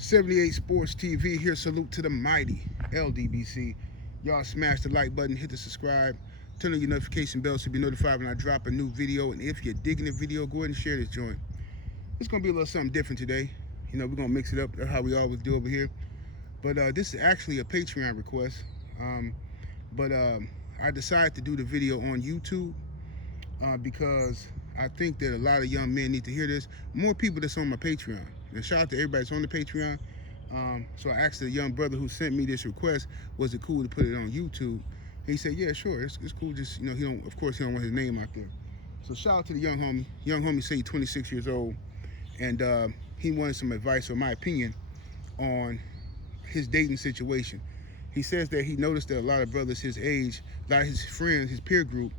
78 Sports TV here. Salute to the mighty LDBC. Y'all smash the like button, hit the subscribe, turn on your notification bell so you be notified when I drop a new video. And if you're digging the video, go ahead and share this joint. It's gonna be a little something different today. We're gonna mix it up how we always do over here. But this is actually a Patreon request. But I decided to do the video on YouTube because I think that a lot of young men need to hear this. More people that's on my Patreon. And shout out to everybody that's on the Patreon. So I asked the young brother who sent me this request, was it cool to put it on YouTube? He said, yeah, sure, it's cool. Just, he don't, of course, he don't want his name out there. So shout out to the young homie. Young homie say he's 26 years old, and he wanted some advice or my opinion on his dating situation. He says that he noticed that a lot of brothers his age, a lot of his friends, his peer group,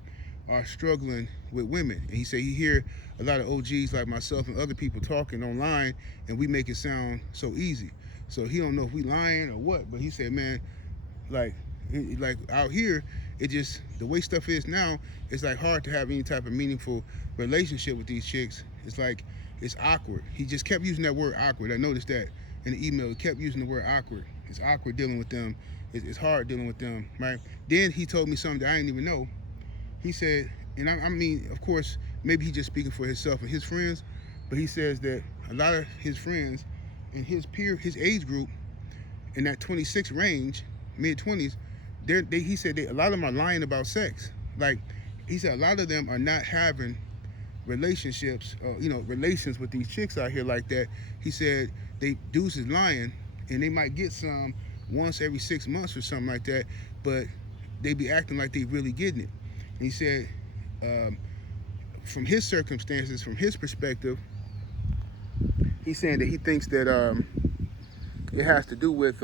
are struggling with women. And he said he hear a lot of OGs like myself and other people talking online, and we make it sound so easy. So he don't know if we lying or what, but he said, man, like out here, it just, the way stuff is now, it's like hard to have any type of meaningful relationship with these chicks. It's like, it's awkward. He just kept using that word awkward. I noticed that in the email. He kept using the word awkward. It's awkward dealing with them. It's hard dealing with them, right? Then he told me something that I didn't even know. He said, and I mean, of course, maybe he's just speaking for himself and his friends, but he says that a lot of his friends in his age group, in that 26 range, mid-20s, he said a lot of them are lying about sex. Like, he said a lot of them are not having relationships, relations with these chicks out here like that. He said dudes is lying, and they might get some once every 6 months or something like that, but they be acting like they really getting it. And he said, from his circumstances, from his perspective, he's saying that he thinks that it has to do with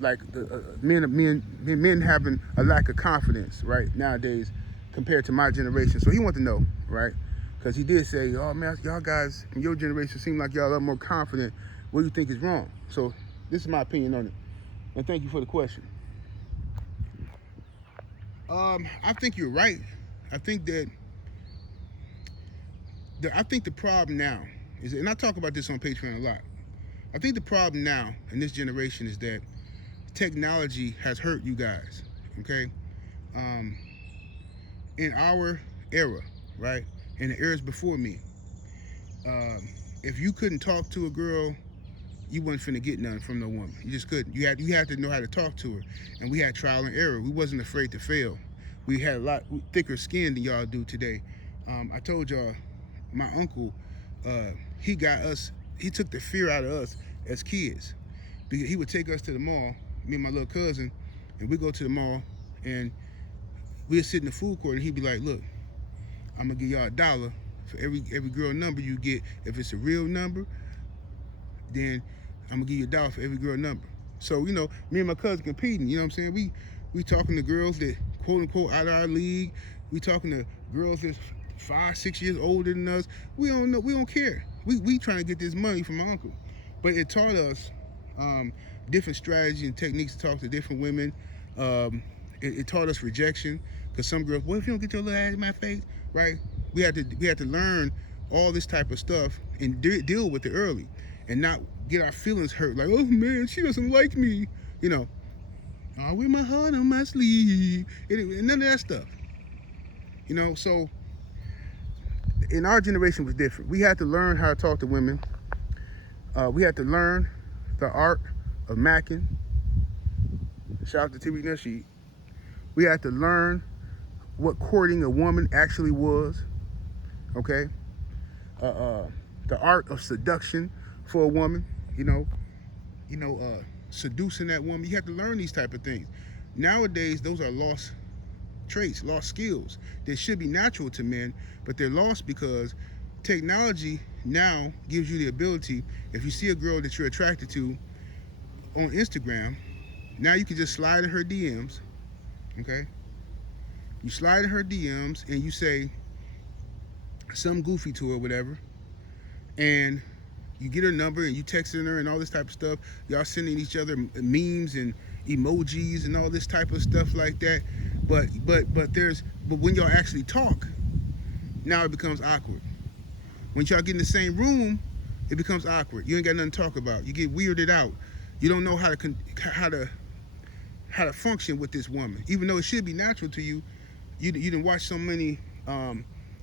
like the men having a lack of confidence right nowadays compared to my generation. So he wanted to know, right? Because he did say, oh man, y'all guys in your generation seem like y'all a lot more confident. What do you think is wrong? So this is my opinion on it. And thank you for the question. I think you're right. I think that the problem now is, and I talk about this on Patreon a lot, I think the problem now in this generation is that technology has hurt you guys, okay? In our era, right? In the eras before me, if you couldn't talk to a girl, you wasn't finna get nothing from no woman. You just couldn't. You had to know how to talk to her. And we had trial and error. We wasn't afraid to fail. We had a lot thicker skin than y'all do today. I told y'all, my uncle, he took the fear out of us as kids. Because he would take us to the mall, me and my little cousin, and we'd go to the mall, and we'd sit in the food court, and he'd be like, look, I'm gonna give y'all $1 for every girl number you get. If it's a real number, then I'm gonna give you $1 for every girl number. So, me and my cousin competing, you know what I'm saying? We talking to girls that quote unquote out of our league. We talking to girls that's 5, 6 years older than us. We don't know, we don't care. We trying to get this money from my uncle. But it taught us different strategies and techniques to talk to different women. It taught us rejection, because some girls, well, if you don't get your little ass in my face, right? We had to learn all this type of stuff and deal with it early, and not get our feelings hurt. Like, oh man, she doesn't like me. I wear my heart on my sleeve. And none of that stuff. So in our generation was different. We had to learn how to talk to women. We had to learn the art of macking. Shout out to TV Nasheed. We had to learn what courting a woman actually was. Okay? The art of seduction for a woman, seducing that woman. You have to learn these type of things. Nowadays, those are lost traits, lost skills that should be natural to men, but they're lost because technology now gives you the ability, if you see a girl that you're attracted to on Instagram, now you can just slide in her DMs, okay? You slide in her DMs and you say something goofy to her or whatever, and you get her number and you texting her and all this type of stuff. Y'all sending each other memes and emojis and all this type of stuff like that. But when y'all actually talk, now it becomes awkward. When y'all get in the same room, it becomes awkward. You ain't got nothing to talk about. You get weirded out. You don't know how to function with this woman, even though it should be natural to you. You didn't watch so many of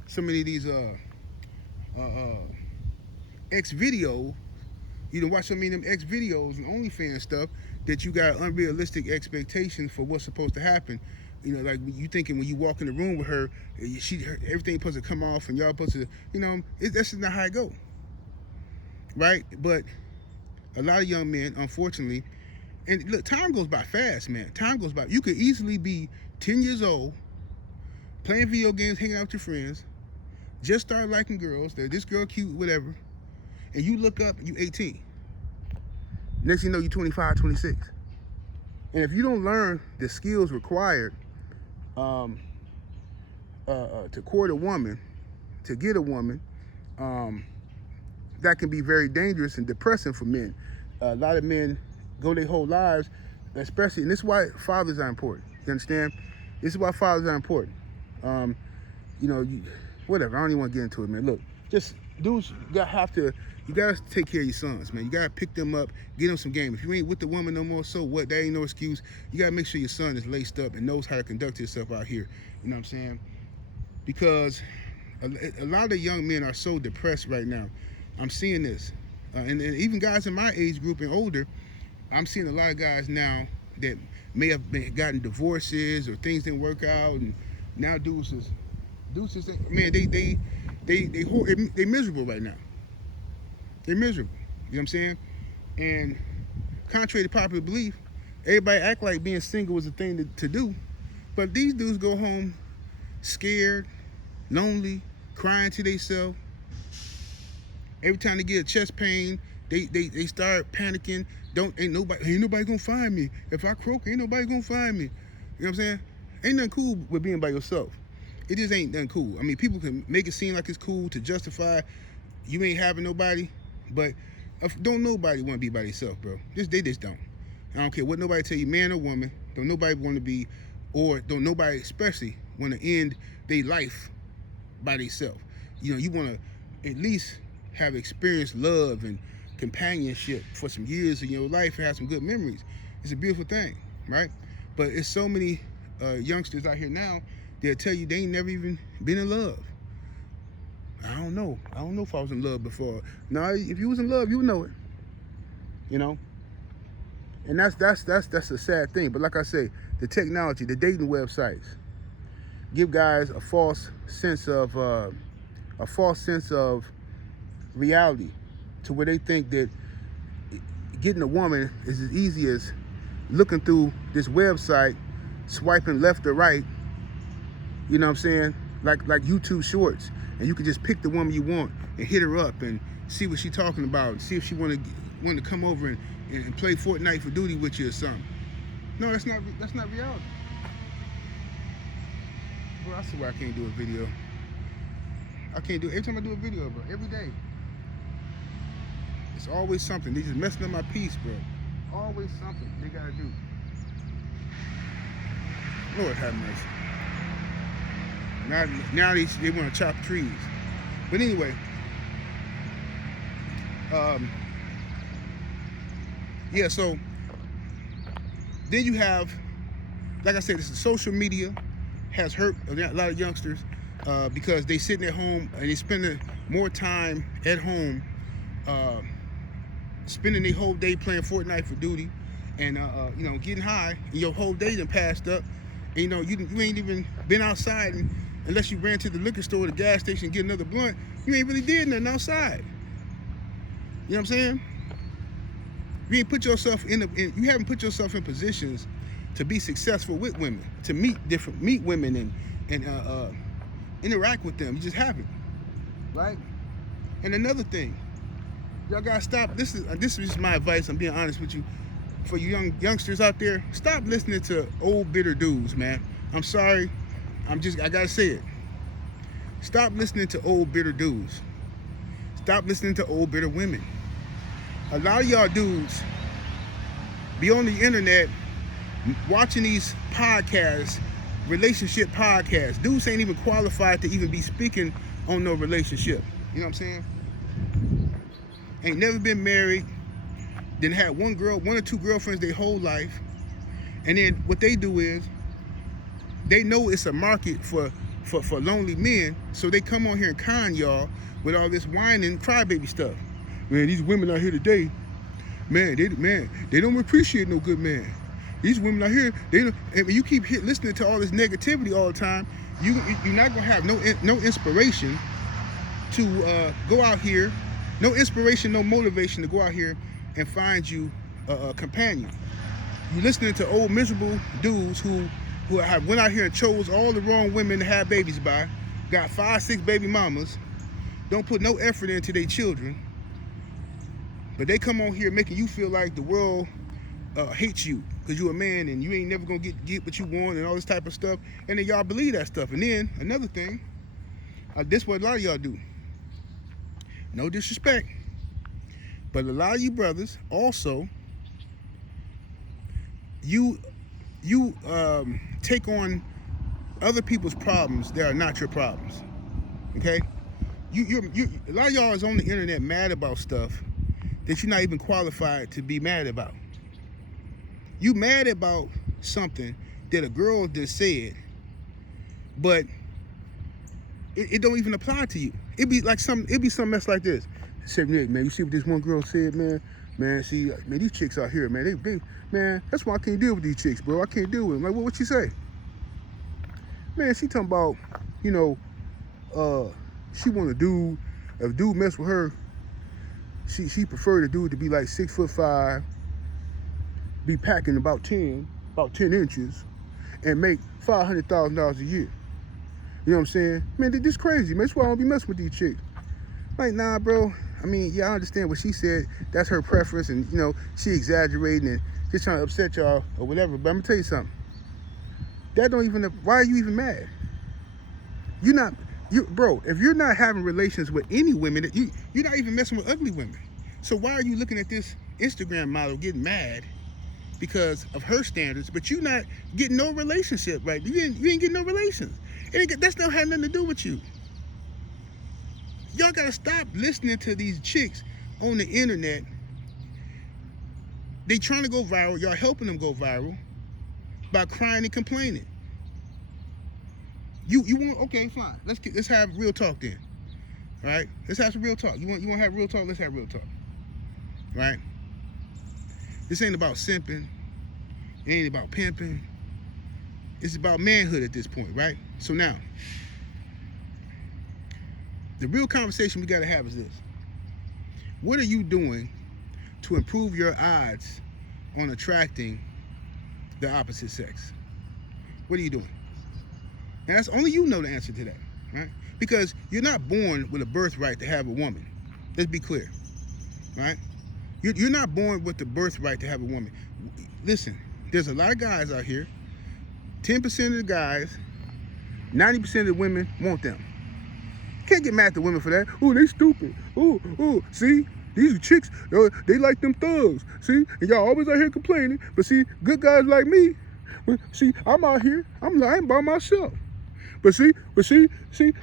these X video. You didn't watch so many of them X videos and OnlyFans stuff that you got unrealistic expectations for what's supposed to happen. You know, like you thinking when you walk in the room with her, everything supposed to come off and y'all supposed to, that's just not how it go, right? But a lot of young men, unfortunately, and look, time goes by fast, man. Time goes by. You could easily be 10 years old, playing video games, hanging out with your friends, just start liking girls. They're this girl cute, whatever, and you look up, you 18. Next thing you know, you're 25, 26. And if you don't learn the skills required to court a woman, to get a woman, that can be very dangerous and depressing for men. A lot of men go their whole lives, especially, and this is why fathers are important. You understand? This is why fathers are important. Whatever. I don't even want to get into it, man. Look, just dudes, you gotta take care of your sons, man. You gotta pick them up, get them some game. If you ain't with the woman no more, so what? That ain't no excuse. You gotta make sure your son is laced up and knows how to conduct himself out here. You know what I'm saying? Because a lot of young men are so depressed right now. I'm seeing this, and even guys in my age group and older. I'm seeing a lot of guys now that may have gotten divorces or things didn't work out, and now dudes is man, they miserable right now. They're miserable. You know what I'm saying? And contrary to popular belief, everybody act like being single was a thing to do, but these dudes go home scared, lonely, crying to themselves. Every time they get a chest pain, they start panicking. Ain't nobody gonna find me. If I croak, ain't nobody gonna find me. You know what I'm saying? Ain't nothing cool with being by yourself. It just ain't nothing cool. I mean, people can make it seem like it's cool to justify you ain't having nobody, but don't nobody want to be by themselves, bro. They just don't. I don't care what nobody tell you, man or woman. Don't nobody want to be, or don't nobody especially want to end their life by themselves. You want to at least have experienced love and companionship for some years in your life and have some good memories. It's a beautiful thing, right? But it's so many youngsters out here now, they'll tell you they ain't never even been in love. I don't know if I was in love before. No, if you was in love, you would know it. And that's a sad thing. But like I say, the technology, the dating websites give guys a false sense of reality, to where they think that getting a woman is as easy as looking through this website, swiping left or right, you know what I'm saying? Like YouTube shorts, and you can just pick the woman you want and hit her up and see what she's talking about, and see if she want to come over and play Fortnite for duty with you or something. No, that's not reality. Bro, I swear I can't do a video. I can't do it. Every time I do a video, bro, every day. It's always something. They just messing up my peace, bro. Always something they gotta do. Lord have mercy. Now they want to chop trees. But anyway, yeah. So then you have, like I said, this is social media has hurt a lot of youngsters because they sitting at home and they spending more time at home. Spending their whole day playing Fortnite for duty, and getting high, and your whole day done passed up. And, you ain't even been outside, and unless you ran to the liquor store or the gas station and get another blunt, you ain't really did nothing outside. You know what I'm saying? You haven't put yourself in positions to be successful with women, to meet women and interact with them. You just haven't, right? And another thing. Y'all gotta stop. This is just my advice. I'm being honest with you. For you youngsters out there, stop listening to old bitter dudes, man. I'm sorry. I gotta say it. Stop listening to old bitter dudes. Stop listening to old bitter women. A lot of y'all dudes be on the internet watching these podcasts, relationship podcasts. Dudes ain't even qualified to even be speaking on no relationship. You know what I'm saying? ain't never been married, then had one or two girlfriends their whole life, and then what they do is they know it's a market for lonely men, so they come on here and con y'all with all this whining crybaby stuff. Man, these women out here today, man, they don't appreciate no good man. These women out here, they don't, and you keep listening to all this negativity all the time, you're not gonna have no inspiration to go out here, no inspiration, no motivation to go out here and find you a companion. You listening to old miserable dudes who have went out here and chose all the wrong women to have babies by, got 5, 6 baby mamas, don't put no effort into their children, but they come on here making you feel like the world hates you because you're a man and you ain't never gonna get what you want and all this type of stuff, and then y'all believe that stuff. And then another thing, this what a lot of y'all do. No disrespect, but a lot of you brothers also, you take on other people's problems that are not your problems. Okay, a lot of y'all is on the internet mad about stuff that you're not even qualified to be mad about. You mad about something that a girl just said, but it don't even apply to you. It'd be something else like this. Say, Nick, man, you see what this one girl said, man? Man, see, man, these chicks out here, man, man, that's why I can't deal with these chicks, bro. I can't deal with them. Like, what you say? Man, she talking about, she want a dude. If a dude mess with her, she prefer the dude to be like 6'5", be packing about 10 inches, and make $500,000 a year. You know what I'm saying? Man, this crazy, man. That's why I don't be messing with these chicks. Like, nah, bro. I mean, yeah, I understand what she said. That's her preference, and she exaggerating and just trying to upset y'all or whatever. But I'm gonna tell you something. That don't even. Why are you even mad? Bro. If you're not having relations with any women, you're not even messing with ugly women. So why are you looking at this Instagram model getting mad because of her standards, but you not getting no relationship, right? You ain't getting no relations. That's not have nothing to do with you. Y'all gotta stop listening to these chicks on the internet. They trying to go viral. Y'all helping them go viral by crying and complaining. You want, okay, fine. Let's have real talk then, right? Let's have some real talk. You want to have real talk? Let's have real talk, right? This ain't about simping. It ain't about pimping. It's about manhood at this point, right? So now, the real conversation we got to have is this. What are you doing to improve your odds on attracting the opposite sex? What are you doing? And that's only you know the answer to that, right? Because you're not born with a birthright to have a woman. Let's be clear, right? You're not born with the birthright to have a woman. Listen, there's a lot of guys out here. 10% of the guys, 90% of the women want them. Can't get mad at the women for that. Oh, they stupid. Oh, see? These chicks, they like them thugs. See? And y'all always out here complaining. But see, good guys like me, see, I'm out here. I ain't by myself. But see,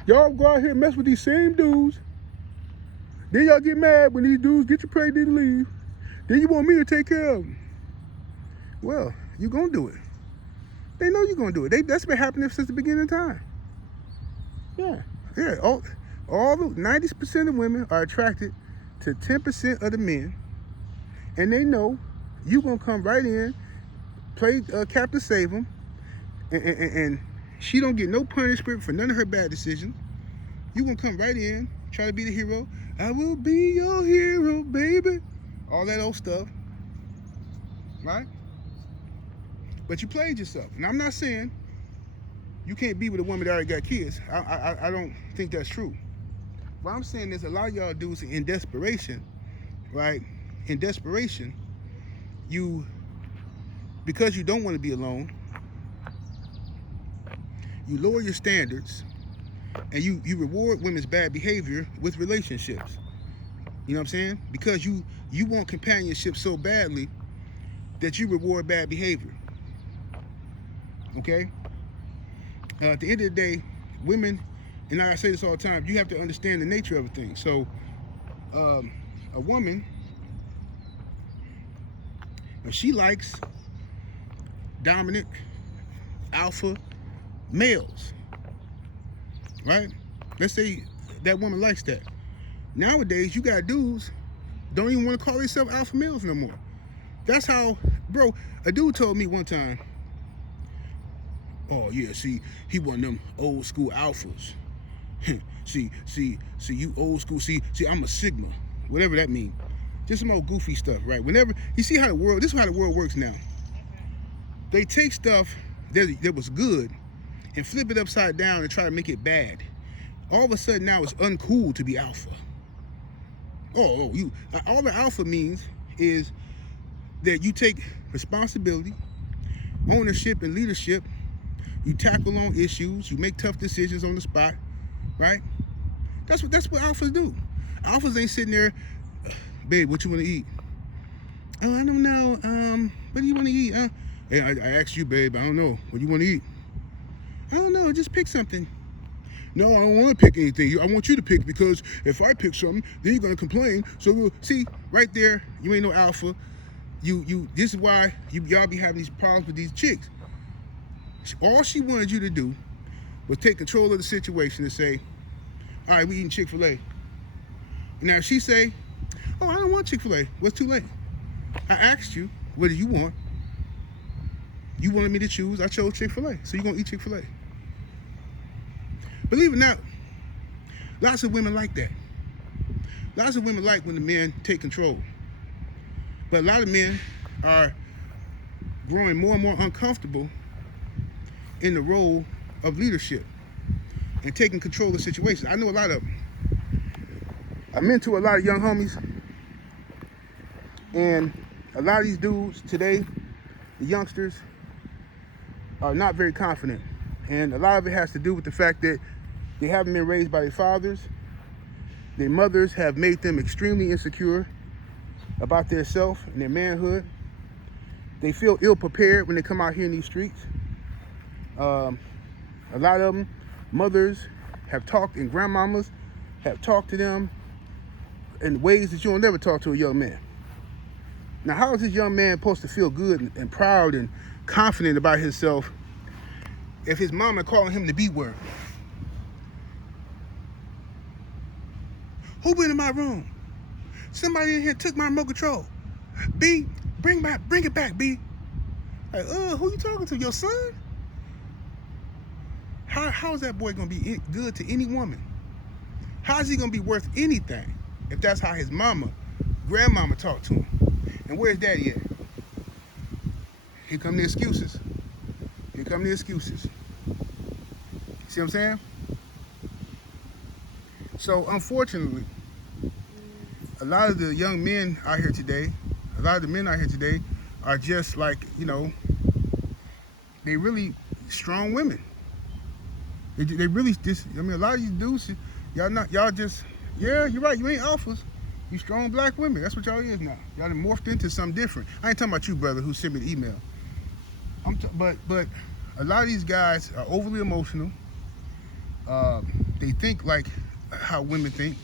y'all go out here and mess with these same dudes. Then y'all get mad when these dudes get you pregnant and leave. Then you want me to take care of them. Well, you gonna do it. They know you're gonna do it. That's been happening since the beginning of time. Yeah. All the 90% of women are attracted to 10% of the men, and they know you gonna come right in, play Captain Save 'em, and she don't get no punishment for none of her bad decisions. You gonna come right in, try to be the hero. I will be your hero, baby. All that old stuff, right? But you played yourself. And I'm not saying you can't be with a woman that already got kids. I don't think that's true. What I'm saying is a lot of y'all dudes in desperation, right? In desperation, because you don't want to be alone, you lower your standards and you reward women's bad behavior with relationships. You know what I'm saying? Because you want companionship so badly that you reward bad behavior. Okay? At the end of the day, women, and I say this all the time, you have to understand the nature of a thing. So a woman, if she likes dominant alpha males, right? Let's say that woman likes that. Nowadays, you got dudes don't even want to call themselves alpha males no more. That's how, bro, a dude told me one time, oh yeah, see, he one of them old school alphas. see, you old school, see, I'm a Sigma, whatever that means. Just some old goofy stuff, right? Whenever, you see how the world, this is how the world works now. They take stuff that was good and flip it upside down and try to make it bad. All of a sudden now it's uncool to be alpha. All the alpha means is that you take responsibility, ownership, and leadership. You tackle on issues. You make tough decisions on the spot, right? That's what alphas do. Alphas ain't sitting there, babe, what you want to eat? Oh, I don't know. What do you want to eat? Hey, I asked you, babe. I don't know. What do you want to eat? I don't know. Just pick something. No, I don't want to pick anything. I want you to pick, because if I pick something, then you're gonna complain. So we'll see right there. You ain't no alpha. This is why y'all be having these problems with these chicks. All she wanted you to do was take control of the situation and say, all right, we eating Chick-fil-A. Now if she say, oh, I don't want Chick-fil-A. Well, it's too late. I asked you, what do you want? You wanted me to choose. I chose Chick-fil-A. So you're gonna eat Chick-fil-A. Believe it or not, lots of women like that. Lots of women like when the men take control. But a lot of men are growing more and more uncomfortable in the role of leadership and taking control of situations. I know a lot of them. I mentor a lot of young homies, and a lot of these dudes today, the youngsters, are not very confident. And a lot of it has to do with the fact that they haven't been raised by their fathers. Their mothers have made them extremely insecure about their self and their manhood. They feel ill-prepared when they come out here in these streets. A lot of them, mothers have talked, and grandmamas have talked to them in ways that you'll never talk to a young man. Now, how is this young man supposed to feel good and proud and confident about himself if his mama calling him the B word? Who been in my room? Somebody in here took my remote control. B, bring it back, B. Like, who you talking to? Your son? How is that boy gonna be good to any woman? How is he gonna be worth anything if that's how his grandmama talked to him? And where's daddy at? Here come the excuses. Here come the excuses. See what I'm saying? So unfortunately, a lot of the young men out here today, a lot of the men out here today are just like, they really strong women. They really just, a lot of you dudes, y'all just, yeah, you're right, you ain't alphas. You strong black women. That's what y'all is now. Y'all done morphed into something different. I ain't talking about you, brother, who sent me the email. But a lot of these guys are overly emotional. They think like how women think.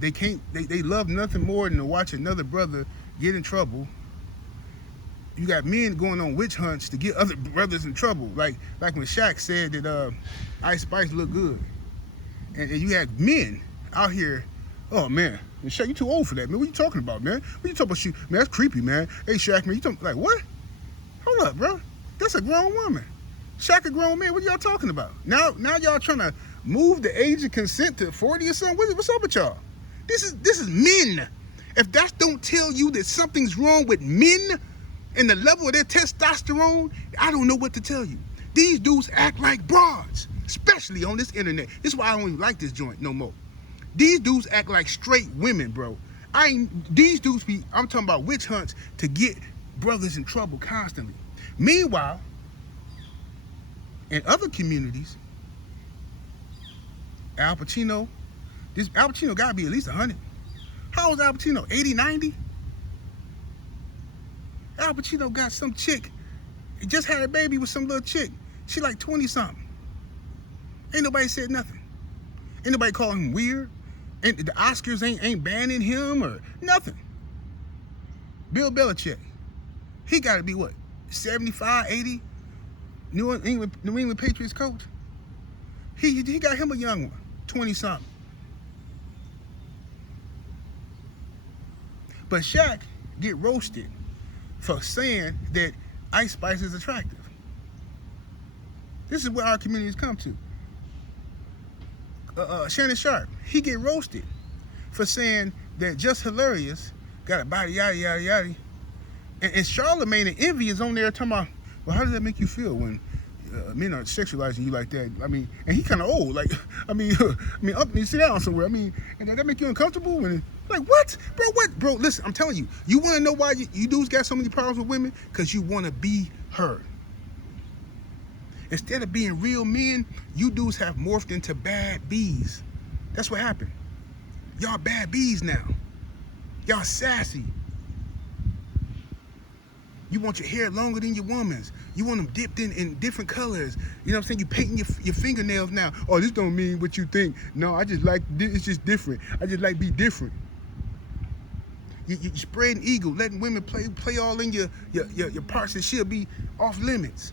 They love nothing more than to watch another brother get in trouble. You got men going on witch hunts to get other brothers in trouble. Like when Shaq said that Ice Spice looked good. And you had men out here, oh man, Shaq, you too old for that, man. What you talking about, man? What you talking about? Man, that's creepy, man. Hey Shaq, man, you talking, like what? Hold up, bro. That's a grown woman. Shaq a grown man. What y'all talking about? Now y'all trying to move the age of consent to 40 or something? What's up with y'all? This is men. If that don't tell you that something's wrong with men and the level of their testosterone, I don't know what to tell you. These dudes act like broads, especially on this internet. This is why I don't even like this joint no more. These dudes act like straight women, bro. These dudes I'm talking about witch hunts to get brothers in trouble constantly. Meanwhile, in other communities, Al Pacino gotta be at least 100. How old is Al Pacino? 80, 90? Al Pacino got some chick. He just had a baby with some little chick. She like 20 something. Ain't nobody said nothing. Ain't nobody calling him weird. And the Oscars ain't banning him or nothing. Bill Belichick, he got to be what, 75, 80? New England Patriots coach. He got him a young one, 20-something. But Shaq get roasted for saying that Ice Spice is attractive. This is where our communities come to. Shannon Sharp, he get roasted for saying that Just Hilarious got a body, yada, yada, yada. And Charlamagne and Envy is on there talking about, well, how does that make you feel when men are sexualizing you like that? I mean, and he kind of old. Like, I mean, up and sit down somewhere. I mean, and that make you uncomfortable? And like, what? Bro, what? Bro, listen, I'm telling you, you want to know why you dudes got so many problems with women? Because you want to be her. Instead of being real men, you dudes have morphed into bad bees. That's what happened. Y'all bad bees now. Y'all sassy. You want your hair longer than your woman's. You want them dipped in different colors. You know what I'm saying? You painting your fingernails now. Oh, this don't mean what you think. No, I just like, it's just different. I just like be different. You spreading ego, letting women play all in your parts that should be off limits.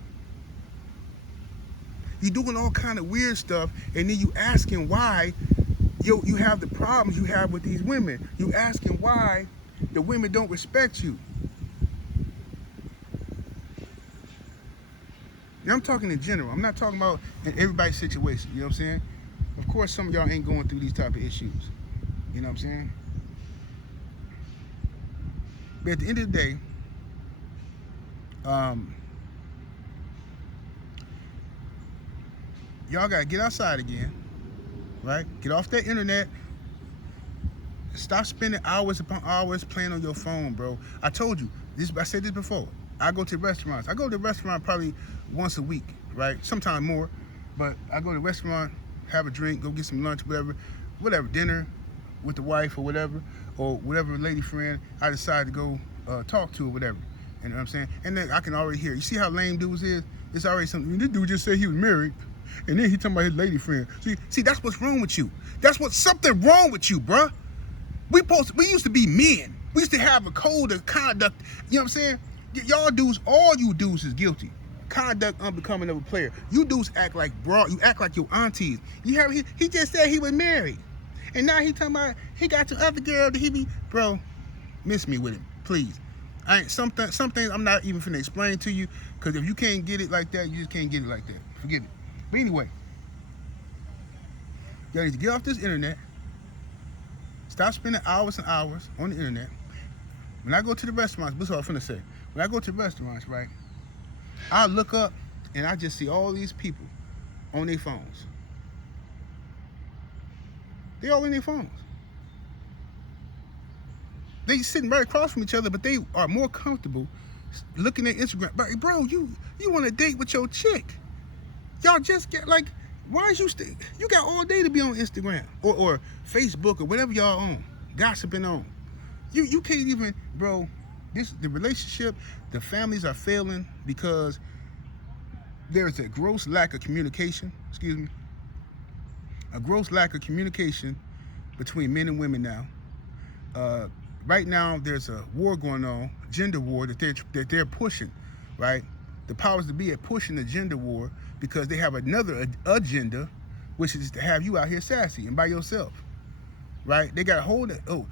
You doing all kind of weird stuff, and then you asking why you have the problems you have with these women. You asking why the women don't respect you. Now, I'm talking in general. I'm not talking about in everybody's situation. You know what I'm saying? Of course, some of y'all ain't going through these type of issues. You know what I'm saying? But at the end of the day, y'all gotta get outside again, right? Get off that internet. Stop spending hours upon hours playing on your phone, bro. I told you this. I said this before. I go to restaurants. I go to a restaurant probably once a week, right? Sometimes more, but I go to a restaurant, have a drink, go get some lunch, whatever, dinner with the wife or whatever lady friend I decide to go talk to or whatever. You know what I'm saying? And then I can already hear. You see how lame dudes is? It's already something. This dude just said he was married, and then he talking about his lady friend. See, that's what's wrong with you. That's what's something wrong with you, bruh. We used to be men. We used to have a code of conduct. You know what I'm saying? Y'all dudes, all you dudes is guilty. Conduct unbecoming of a player. You dudes act like broad. You act like your aunties. You hear he just said he was married, and now he talking about he got your other girl that he be. Bro, miss me with it, please. I ain't some things I'm not even finna explain to you, because if you can't get it like that, you just can't get it like that. Forget it. But anyway, y'all need to get off this internet. Stop spending hours and hours on the internet. When I go to the restaurants, this is what I'm finna say. When I go to the restaurants, right, I look up and I just see all these people on their phones. They all in their phones. They sitting right across from each other, but they are more comfortable looking at Instagram. But bro, you want to date with your chick? Y'all just get like, why is you got all day to be on Instagram or Facebook or whatever y'all own, gossiping on. You can't even, bro. The relationship, the families are failing because there's a gross lack of communication. Excuse me. A gross lack of communication between men and women now. Right now, there's a war going on, gender war that they're pushing, right? The powers that be are pushing the gender war because they have another agenda, which is to have you out here sassy and by yourself, right? They got a hold of,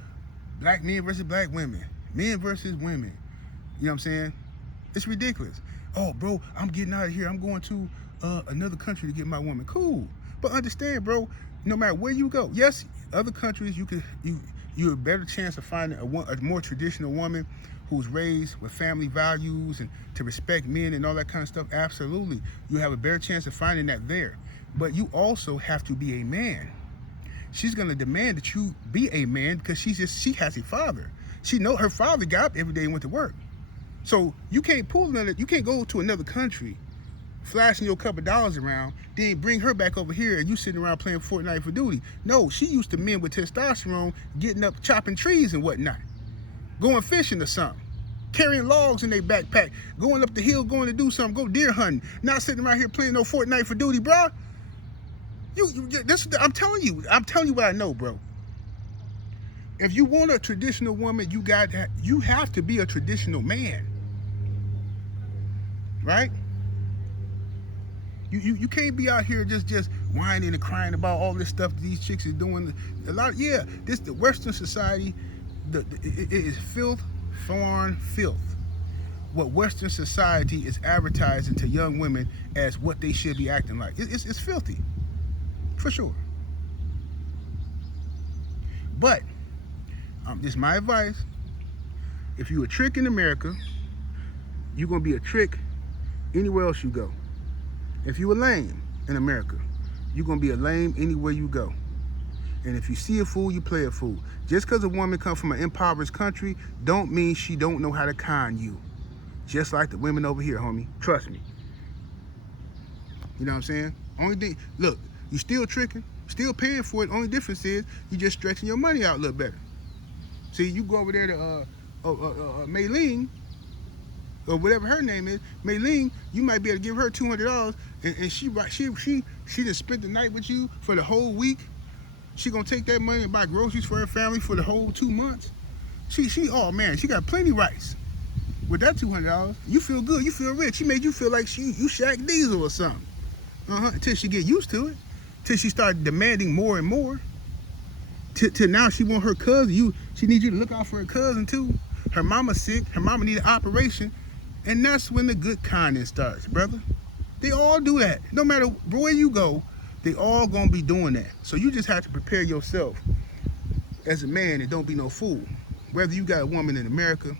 black men versus black women, men versus women. You know what I'm saying? It's ridiculous. Oh, bro, I'm getting out of here. I'm going to another country to get my woman. Cool. But understand, bro, no matter where you go, yes, other countries, you have a better chance of finding a more traditional woman who's raised with family values and to respect men and all that kind of stuff. Absolutely. You have a better chance of finding that there. But you also have to be a man. She's going to demand that you be a man because she has a father. She know her father got up every day and went to work. So you can't you can't go to another country flashing your couple dollars around, then bring her back over here and you sitting around playing Fortnite for duty. No, she used to men with testosterone getting up, chopping trees and whatnot, going fishing or something, carrying logs in their backpack, going up the hill, going to do something, go deer hunting, not sitting around here playing no Fortnite for duty, bro. I'm telling you what I know, bro. If you want a traditional woman, you have to be a traditional man, right? You can't be out here just whining and crying about all this stuff that these chicks is doing. A lot, yeah. The Western society, it is filth, foreign filth. What Western society is advertising to young women as what they should be acting like. It's filthy, for sure. But this is my advice. If you a trick in America, you're gonna be a trick anywhere else you go. If you a lame in America, you're gonna be a lame anywhere you go. And if you see a fool, you play a fool. Just because a woman comes from an impoverished country, don't mean she don't know how to con you. Just like the women over here, homie. Trust me. You know what I'm saying? Only thing, look, you still tricking, still paying for it. Only difference is you just stretching your money out a little better. See, you go over there to Maylene, or whatever her name is, Maylene, you might be able to give her $200, and she just spent the night with you for the whole week. She gonna take that money and buy groceries for her family for the whole 2 months. Oh man, she got plenty rights. With that $200, you feel good, you feel rich. She made you feel like you Shaq Diesel or something. Until she get used to it, till she started demanding more and more. Till now she want her cousin. She needs you to look out for her cousin too. Her mama's sick. Her mama need an operation. And that's when the good kindness starts, brother. They all do that. No matter where you go, they all gonna be doing that. So you just have to prepare yourself as a man and don't be no fool. Whether you got a woman in America,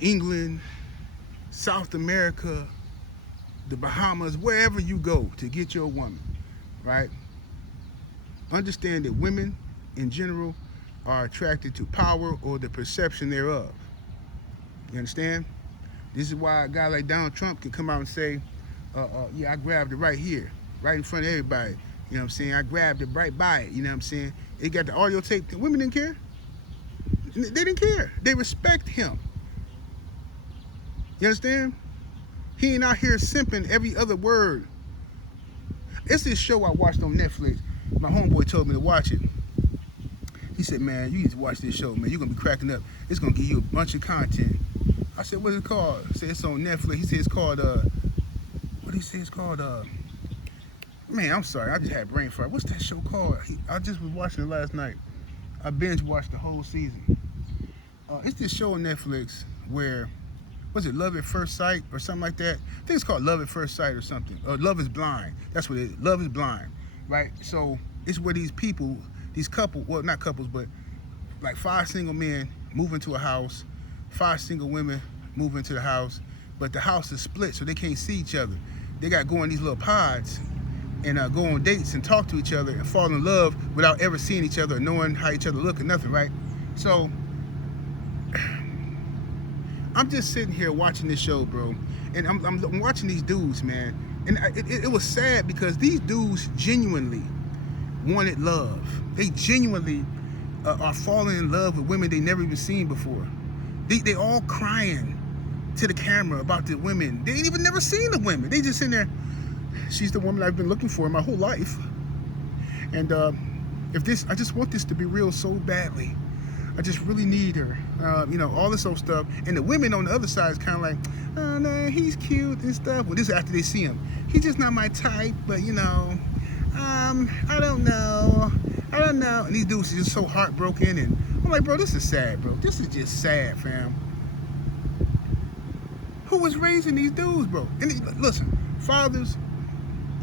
England, South America, the Bahamas, wherever you go to get your woman, right? Understand that women in general are attracted to power or the perception thereof. You understand? This is why a guy like Donald Trump can come out and say, yeah, I grabbed it right here, right in front of everybody. You know what I'm saying? I grabbed it right by it. You know what I'm saying? It got the audio tape. The women didn't care. They didn't care. They respect him. You understand? He ain't out here simping every other word. It's this show I watched on Netflix. My homeboy told me to watch it. He said, man, you need to watch this show, man. You're going to be cracking up. It's going to give you a bunch of content. I said, what's it called? He said, it's on Netflix. He said, it's called, what did he say it's called? Man, I'm sorry. I just had brain fart. What's that show called? I just was watching it last night. I binge watched the whole season. It's this show on Netflix where, was it Love at First Sight or something like that? I think it's called Love at First Sight or something. Or Love is Blind. That's what it is. Love is Blind, right? So it's where these people, these couples, well, not couples, but like 5 single men move into a house, 5 single women move into the house, but the house is split so they can't see each other. They got to go in these little pods and go on dates and talk to each other and fall in love without ever seeing each other or knowing how each other look or nothing, right? So I'm just sitting here watching this show, bro, and I'm watching these dudes, man, and it was sad because these dudes genuinely wanted love. They genuinely are falling in love with women they never even seen before. They all crying to the camera about the women. They ain't even never seen the women. They just sitting there, she's the woman I've been looking for in my whole life. And I just want this to be real so badly. I just really need her. You know, all this old stuff. And the women on the other side is kind of like, oh no, he's cute and stuff. Well, this is after they see him. He's just not my type, but you know, I don't know. And these dudes are just so heartbroken. And I'm like, bro, this is sad, bro. This is just sad, fam. Who was raising these dudes, bro? And listen, fathers,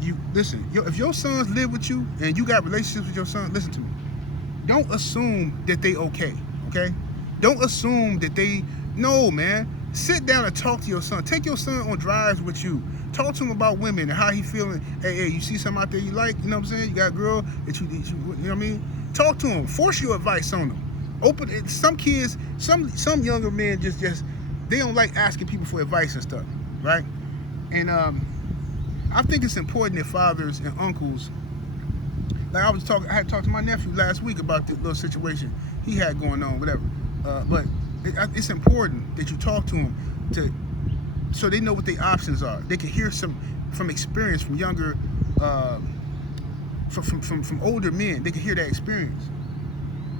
if your sons live with you and you got relationships with your son, listen to me. Don't assume that they okay? Don't assume that no, man. Sit down and talk to your son. Take your son on drives with you. Talk to him about women and how he feeling. Hey, you see something out there you like, you know what I'm saying? You got a girl that you know what I mean? Talk to him. Force your advice on them. Some kids, some younger men just they don't like asking people for advice and stuff, right? And I think it's important that fathers and uncles, like I had talked to my nephew last week about the little situation he had going on, whatever. But it's important that you talk to them so they know what their options are. They can hear from experience from younger, from older men. They can hear that experience.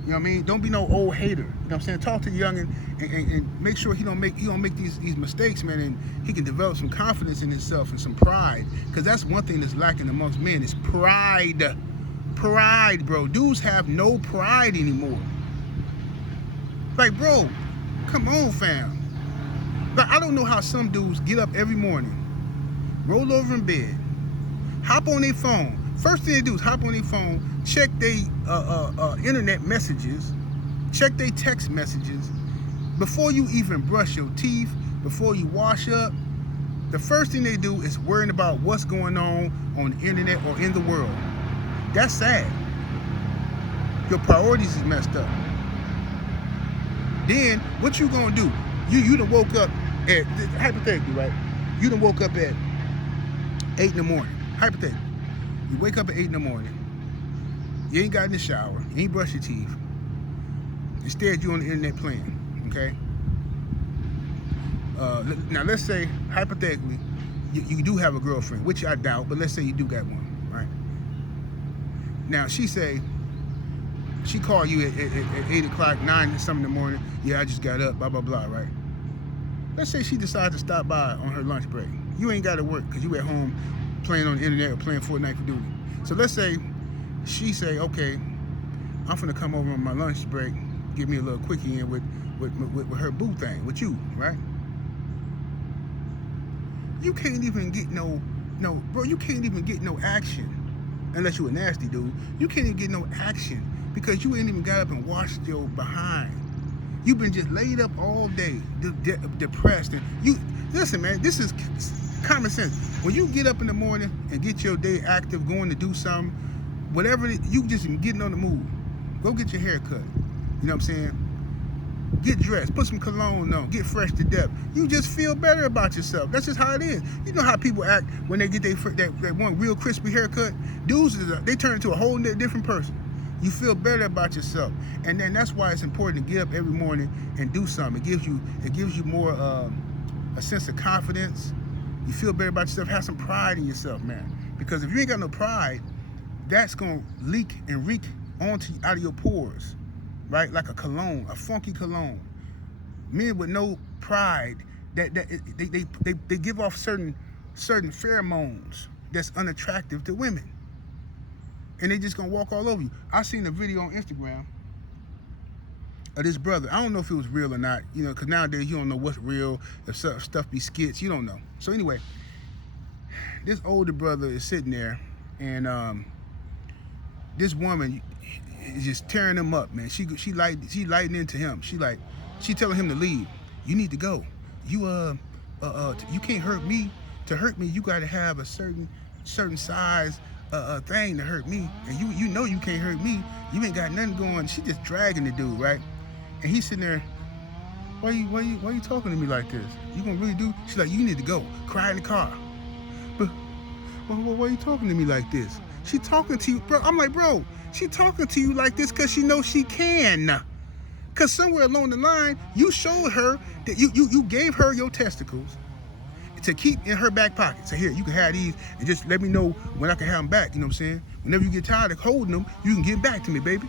You know what I mean? Don't be no old hater. You know what I'm saying? Talk to the youngin and make sure he don't make these mistakes, man, and he can develop some confidence in himself and some pride. Because that's one thing that's lacking amongst men is pride. Pride, bro. Dudes have no pride anymore. Like, bro, come on, fam. Like, I don't know how some dudes get up every morning, roll over in bed, hop on their phone. First thing they do is hop on their phone, check their internet messages, check their text messages. Before you even brush your teeth, before you wash up, the first thing they do is worrying about what's going on the internet or in the world. That's sad. Your priorities is messed up. Then, what you gonna do? You done woke up at, hypothetically, right? You done woke up at 8 in the morning. Hypothetically. You wake up at 8 in the morning. You ain't got in the shower. You ain't brushed your teeth. Instead, you on the internet playing. Okay? Now, let's say, hypothetically, you do have a girlfriend, which I doubt, but let's say you do got one, right? Now, she called you at 8 o'clock, 9 or something in the morning. Yeah, I just got up, blah, blah, blah, right? Let's say she decides to stop by on her lunch break. You ain't got to work because you at home playing on the internet or playing Fortnite for duty. So let's say she say, okay, I'm finna come over on my lunch break, give me a little quickie in with her boo thing, with you, right? You can't even get bro, you can't even get no action unless you a nasty dude. You can't even get no action because you ain't even got up and washed your behind. You've been just laid up all day, depressed. And you, listen, man, this is common sense. When you get up in the morning and get your day active, going to do something, whatever, you just getting on the move. Go get your hair cut. You know what I'm saying? Get dressed, put some cologne on, get fresh to death. You just feel better about yourself. That's just how it is. You know how people act when they get that one real crispy haircut? Dudes, they turn into a whole different person. You feel better about yourself, and then that's why it's important to get up every morning and do something. It gives you more a sense of confidence. You feel better about yourself. Have some pride in yourself, man. Because if you ain't got no pride, that's gonna leak and reek out of your pores, right? Like a cologne, a funky cologne. Men with no pride, they give off certain pheromones that's unattractive to women. And they just gonna walk all over you. I seen a video on Instagram of this brother. I don't know if it was real or not, you know, because nowadays you don't know what's real, if stuff be skits, you don't know. So anyway, this older brother is sitting there, and this woman is just tearing him up, man. She lighting into him. She telling him to leave. You need to go. You can't hurt me. To hurt me, you gotta have a certain size thing to hurt me, and you know you can't hurt me. You ain't got nothing going. She just dragging the dude, right? And he's sitting there. Why you talking to me like this? You gonna really do? She's like, you need to go. Cry in the car. But why are you talking to me like this? She talking to you, bro. I'm like, bro, she talking to you like this because she knows she can. Because somewhere along the line, you showed her that you gave her your testicles to keep in her back pocket. So here, you can have these and just let me know when I can have them back. You know what I'm saying? Whenever you get tired of holding them, you can get back to me, baby.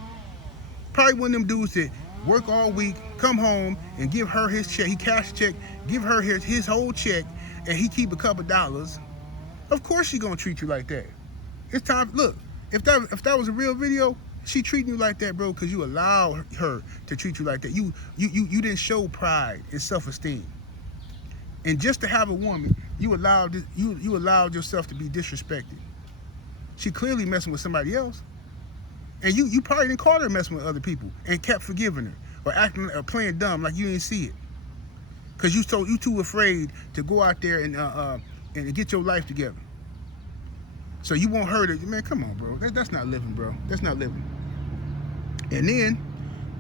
Probably one of them dudes that work all week, come home and give her his check. He cash a check, give her his whole check, and he keep a couple dollars. Of course she gonna treat you like that. It's time. Look, if that was a real video, she treating you like that, bro, because you allow her to treat you like that. You didn't show pride and self-esteem. And just to have a woman, you allowed yourself to be disrespected. She clearly messing with somebody else, and you probably didn't call her messing with other people and kept forgiving her or acting or playing dumb like you didn't see it, because you too afraid to go out there and get your life together. So you want her to, man, come on, bro. That's not living, bro. That's not living. And then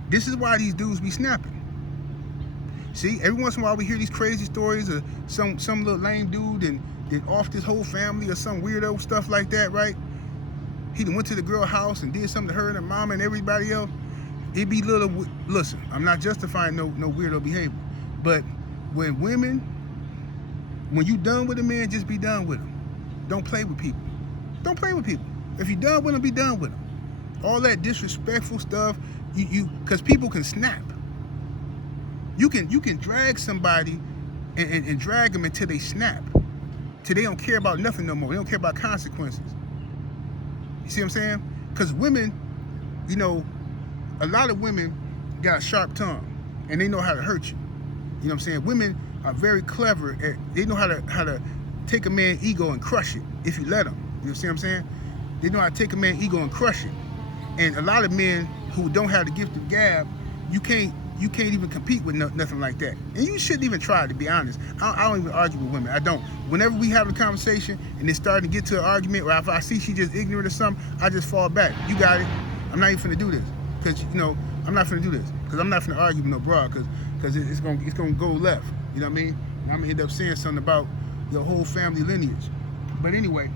this is why these dudes be snapping. See, every once in a while we hear these crazy stories of some little lame dude and off this whole family or some weirdo stuff like that, right? He went to the girl house and did something to her and her mama and everybody else. It be listen, I'm not justifying no weirdo behavior, but when you done with a man, just be done with him. Don't play with people. Don't play with people. If you done with them, be done with them. All that disrespectful stuff, Because people can snap. You can drag somebody and drag them until they snap, till they don't care about nothing no more. They don't care about consequences. You see what I'm saying? Because women, you know, a lot of women got a sharp tongue, and they know how to hurt you. You know what I'm saying? Women are very clever. They know how to take a man's ego and crush it if you let them. You know what I'm saying? They know how to take a man's ego and crush it. And a lot of men who don't have the gift of gab, you can't even compete with nothing like that. And you shouldn't even try, to be honest. I don't even argue with women. I don't. Whenever we have a conversation and it's starting to get to an argument, or if I see she just ignorant or something, I just fall back. You got it. I'm not even finna do this. Because, you know, I'm not finna do this. Because I'm not finna argue with no broad. Because it's gonna go left. You know what I mean? And I'm gonna end up saying something about your whole family lineage. But anyway,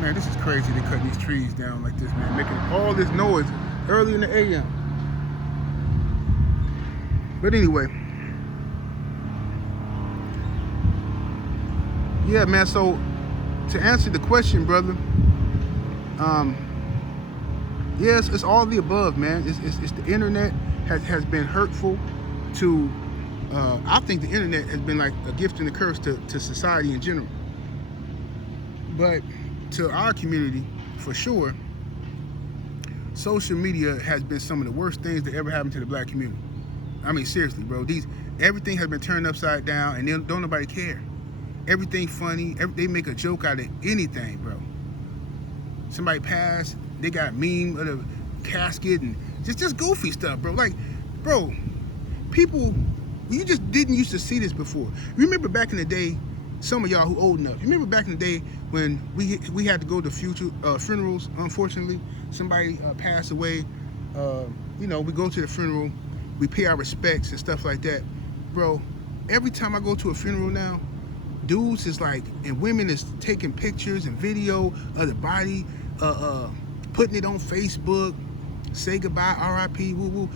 man, this is crazy. They cutting these trees down like this, man, making all this noise early in the AM. But anyway, yeah, man. So to answer the question, brother, yes, it's all the above, man. It's the internet has been hurtful to. I think the internet has been like a gift and a curse to society in general. But to our community, for sure, social media has been some of the worst things that ever happened to the black community. I mean, seriously, bro. Everything has been turned upside down, and don't nobody care. Everything funny. They make a joke out of anything, bro. Somebody passed, they got meme of the casket and just goofy stuff, bro. Like, bro, people, you just didn't used to see this before. Remember back in the day, some of y'all who old enough, you remember back in the day when we had to go to funerals. Unfortunately, somebody passed away. You know, we go to the funeral, we pay our respects and stuff like that, bro. Every time I go to a funeral now, dudes is like, and women is taking pictures and video of the body, putting it on Facebook, say goodbye, R.I.P. Woo woo.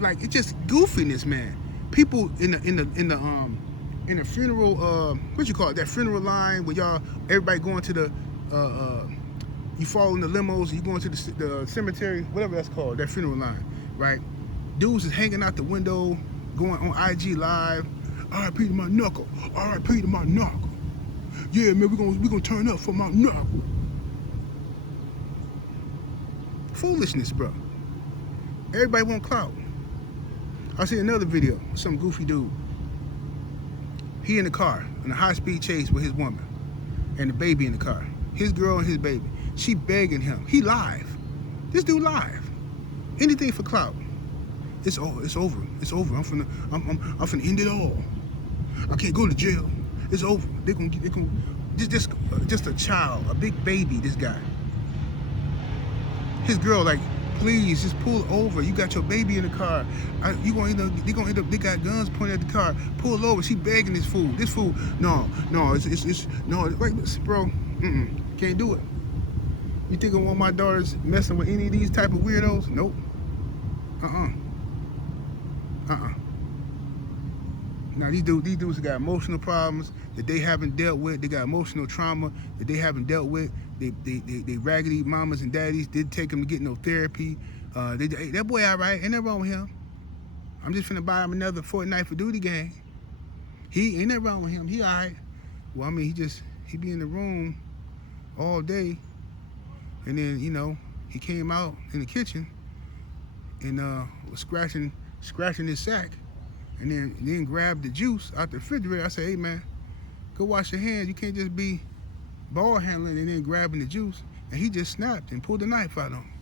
Like, it's just goofiness, man. People in the funeral, what you call it? That funeral line where everybody going to the, you fall in the limos, you going to the cemetery, whatever that's called, that funeral line, right? Dudes is hanging out the window, going on IG Live. R.I.P. to my knuckle. R.I.P. to my knuckle. Yeah, man, we gonna turn up for my knuckle. Foolishness, bro. Everybody want clout. I see another video, some goofy dude. He in the car in a high-speed chase with his woman and the baby in the car. His girl and his baby. She begging him. He live. This dude live. Anything for clout. It's over. It's over. I'm finna end it all. I can't go to jail. It's over. They gonna just a child, a big baby. This guy. His girl like, please just pull over. You got your baby in the car. They gonna end up. They got guns pointed at the car. Pull over. She begging this fool. This fool. No. It's no. Like, bro. Can't do it. You think I want my daughters messing with any of these type of weirdos? Nope. Now these dudes got emotional problems that they haven't dealt with. They got emotional trauma that they haven't dealt with. They raggedy mamas and daddies didn't take them to get no therapy. Hey, that boy all right, ain't nothing wrong with him. I'm just finna buy him another Fortnite for duty gang. He ain't nothing wrong with him. He all right. Well, I mean, he be in the room all day, and then, you know, he came out in the kitchen and was scratching his sack, and then grabbed the juice out the refrigerator. I said, hey man, go wash your hands. You can't just be ball handling and then grabbing the juice. And he just snapped and pulled the knife out on him.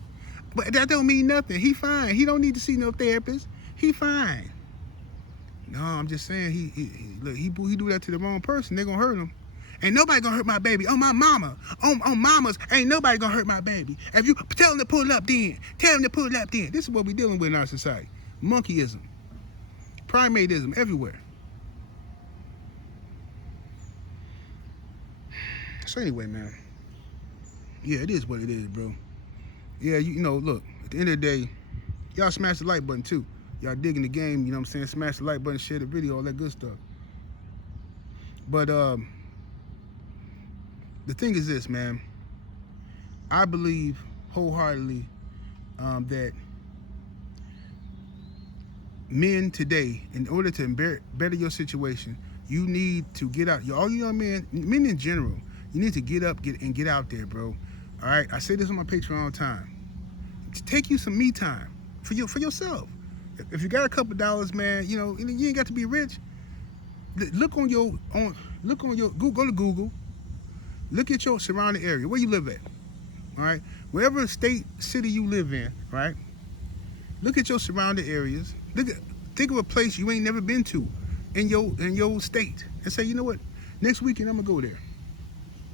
But that don't mean nothing. He fine. He don't need to see no therapist. He fine. No, I'm just saying he do that to the wrong person. They gonna hurt him. Ain't nobody gonna hurt my baby. On my mama. On mamas. Ain't nobody gonna hurt my baby. If you tell him to pull it up then. Tell him to pull it up then. This is what we dealing with in our society. Monkeyism. Primatism everywhere. So anyway, man. Yeah, it is what it is, bro. Yeah, you know, look, at the end of the day, y'all smash the like button too. Y'all digging the game, you know what I'm saying? Smash the like button, share the video, all that good stuff. But the thing is this, man. I believe wholeheartedly that men today, in order to better your situation, you need to get out. All you young men in general, you need to get up, get out there, bro. All right, I say this on my Patreon all the time. Take you some me time for yourself. If you got a couple dollars, man, you know, you ain't got to be rich. Look on your go to Google. Look at your surrounding area, where you live at. All right, wherever state, city you live in, right? Look at your surrounding areas. Think of a place you ain't never been to in your state, and say, you know what? Next weekend I'm gonna go there.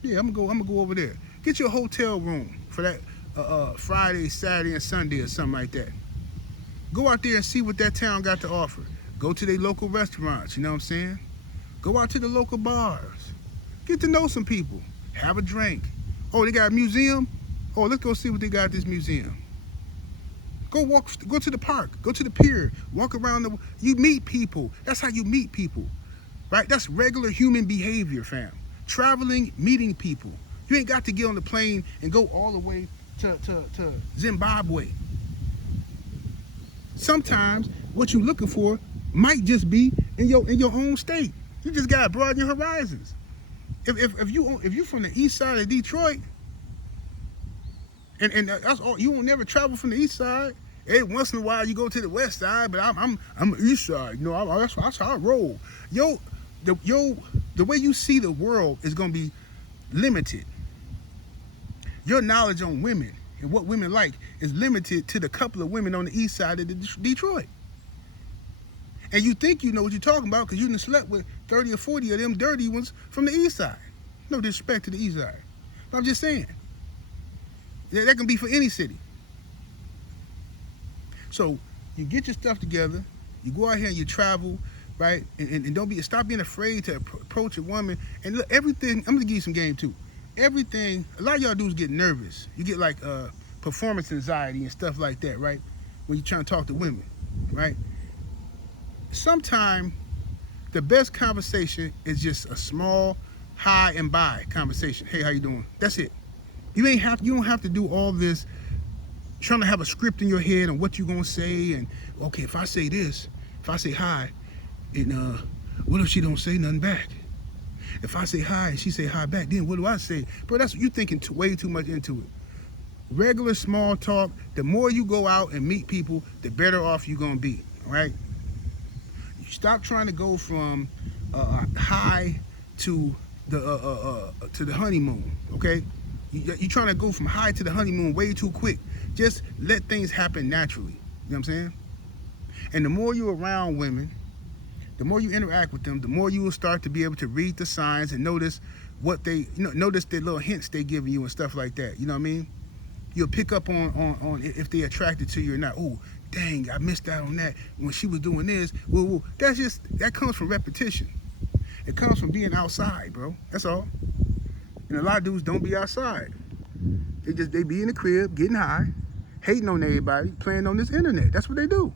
Yeah, I'm gonna go over there. Get your hotel room for that Friday, Saturday, and Sunday or something like that. Go out there and see what that town got to offer. Go to their local restaurants. You know what I'm saying? Go out to the local bars. Get to know some people. Have a drink. Oh, they got a museum? Oh, let's go see what they got at this museum. Go to the park, go to the pier, walk around you meet people. That's how you meet people, right? That's regular human behavior, fam. Traveling, meeting people. You ain't got to get on the plane and go all the way to Zimbabwe. Sometimes what you're looking for might just be in your own state. You just gotta broaden your horizons. If you from the east side of Detroit, and that's all, you won't never travel from the east side. Every once in a while you go to the west side, but I'm east side. You know, that's how I roll. The way you see the world is gonna be limited. Your knowledge on women and what women like is limited to the couple of women on the east side of Detroit. And you think you know what you're talking about because you done slept with 30 or 40 of them dirty ones from the east side. No disrespect to the east side. But I'm just saying. That can be for any city. So you get your stuff together, you go out here and you travel, right? And stop being afraid to approach a woman. And look, everything, I'm gonna give you some game too. Everything, a lot of y'all dudes get nervous. You get like performance anxiety and stuff like that, right? When you're trying to talk to women, right? Sometimes the best conversation is just a small hi and bye conversation. Hey, how you doing? That's it. You don't have to do all this trying to have a script in your head on what you're gonna say, and okay, if I say this, if I say hi, and what if she don't say nothing back? If I say hi and she say hi back, then what do I say? Bro, that's you thinking way too much into it. Regular small talk. The more you go out and meet people, the better off you're gonna be. All right. You stop trying to go from high to the honeymoon. Okay. You're trying to go from high to the honeymoon way too quick. Just let things happen naturally. You know what I'm saying? And the more you're around women, the more you interact with them, the more you will start to be able to read the signs and notice what notice the little hints they giving you and stuff like that. You know what I mean? You'll pick up on if they're attracted to you or not. Oh, dang, I missed out on that when she was doing this. Whoa. That comes from repetition. It comes from being outside, bro. That's all. And a lot of dudes don't be outside. They be in the crib, getting high, hating on everybody, playing on this internet. That's what they do.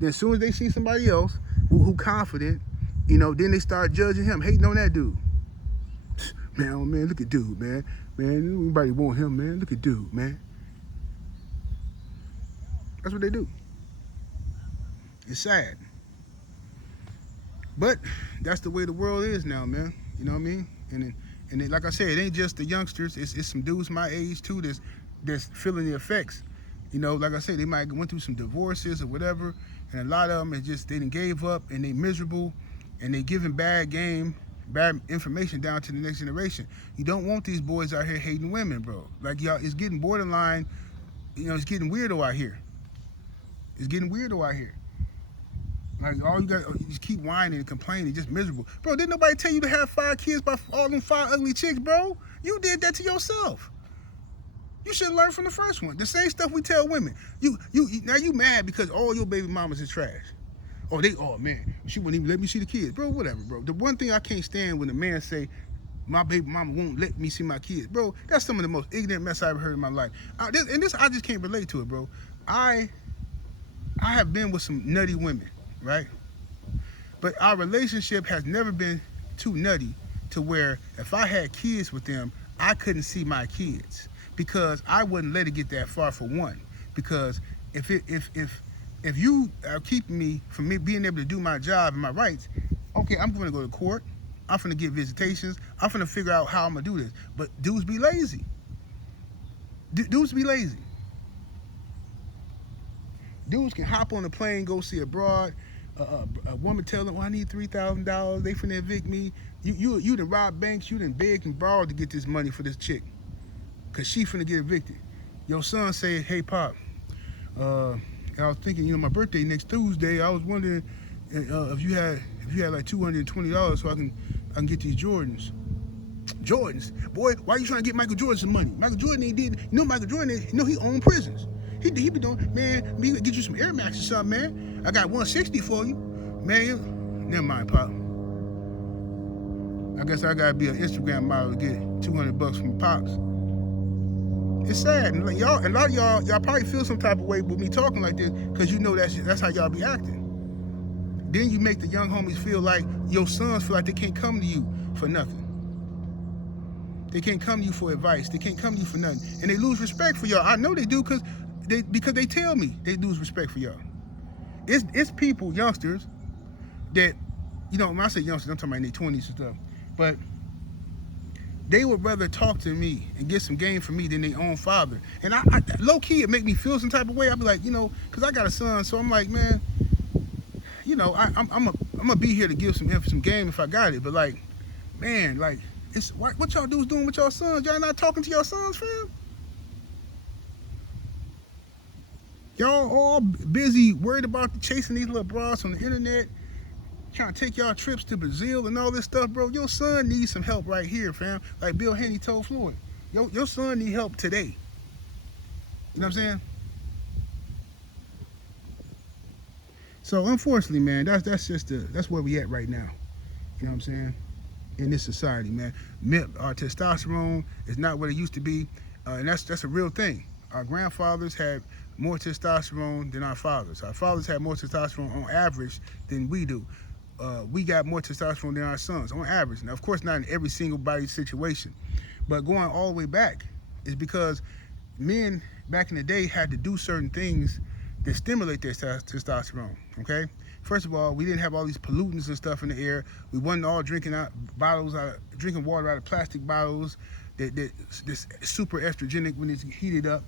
Then as soon as they see somebody else who confident, then they start judging him, hating on that dude. Man, oh man, look at dude, man. Man, nobody want him, man. Look at dude, man. That's what they do. It's sad. But that's the way the world is now, man. You know what I mean? And like I said, it ain't just the youngsters. It's some dudes my age too that's feeling the effects. Like I said, they might went through some divorces or whatever, and a lot of them is just they done gave up and they miserable, and they giving bad information down to the next generation. You don't want these boys out here hating women, bro. Like y'all, it's getting borderline. It's getting weirdo out here. It's getting weirdo out here. Like all you got, you just keep whining and complaining, just miserable, bro. Didn't nobody tell you to have 5 kids by all them 5 ugly chicks, bro? You did that to yourself. You should learn from the first one. The same stuff we tell women. Now you mad because all your baby mamas is trash. Oh man, she wouldn't even let me see the kids, bro. Whatever, bro. The one thing I can't stand when a man say, my baby mama won't let me see my kids, bro. That's some of the most ignorant mess I ever heard in my life. I just can't relate to it, bro. I have been with some nutty women, right? But our relationship has never been too nutty to where if I had kids with them, I couldn't see my kids because I wouldn't let it get that far, for one. Because if you are keeping me from me being able to do my job and my rights, okay, I'm going to go to court. I'm going to get visitations. I'm going to figure out how I'm going to do this. But dudes be lazy. Dudes be lazy. Dudes can hop on a plane, go see a broad. A woman tell them, "Oh, I need $3,000. They finna evict me." You done robbed banks. You done begged and borrowed to get this money for this chick, cause she finna get evicted. Your son say, "Hey, pop, I was thinking, my birthday next Tuesday. I was wondering if you had like $220 so I can get these Jordans." Jordans, boy, why you trying to get Michael Jordan some money? Michael Jordan ain't did. Michael Jordan, he owned prisons. He be doing, man. Me get you some Air Max or something, man. I got 160 for you, man. Never mind, pop. I guess I gotta be an Instagram model to get $200 from Pops. It's sad, and like y'all, and a lot of y'all probably feel some type of way with me talking like this, cause that's how y'all be acting. Then you make the young homies feel like your sons feel like they can't come to you for nothing. They can't come to you for advice. They can't come to you for nothing, and they lose respect for y'all. I know they do, because they tell me they lose respect for y'all. It's people, youngsters, that, when I say youngsters, I'm talking about in their 20s and stuff, but they would rather talk to me and get some game from me than their own father. And I low key, it make me feel some type of way. I'd be like, because I got a son, so I'm like, man, I'm gonna be here to give some game if I got it. But like, man, like, it's what y'all dudes doing with y'all sons? Y'all not talking to your sons, fam? Y'all all busy worried about chasing these little bras on the internet, trying to take y'all trips to Brazil and all this stuff, bro. Your son needs some help right here, fam. Like Bill Haney told Floyd, your son need help today. You know what I'm saying? So unfortunately, man, that's where we at right now. You know what I'm saying? In this society, man, our testosterone is not what it used to be, and that's a real thing. Our grandfathers had more testosterone than our fathers. Our fathers had more testosterone on average than we do. We got more testosterone than our sons on average. Now, of course, not in every single body situation, but going all the way back is because men back in the day had to do certain things that stimulate their testosterone. Okay, first of all, we didn't have all these pollutants and stuff in the air. We wasn't all drinking water out of plastic bottles that's super estrogenic when it's heated up.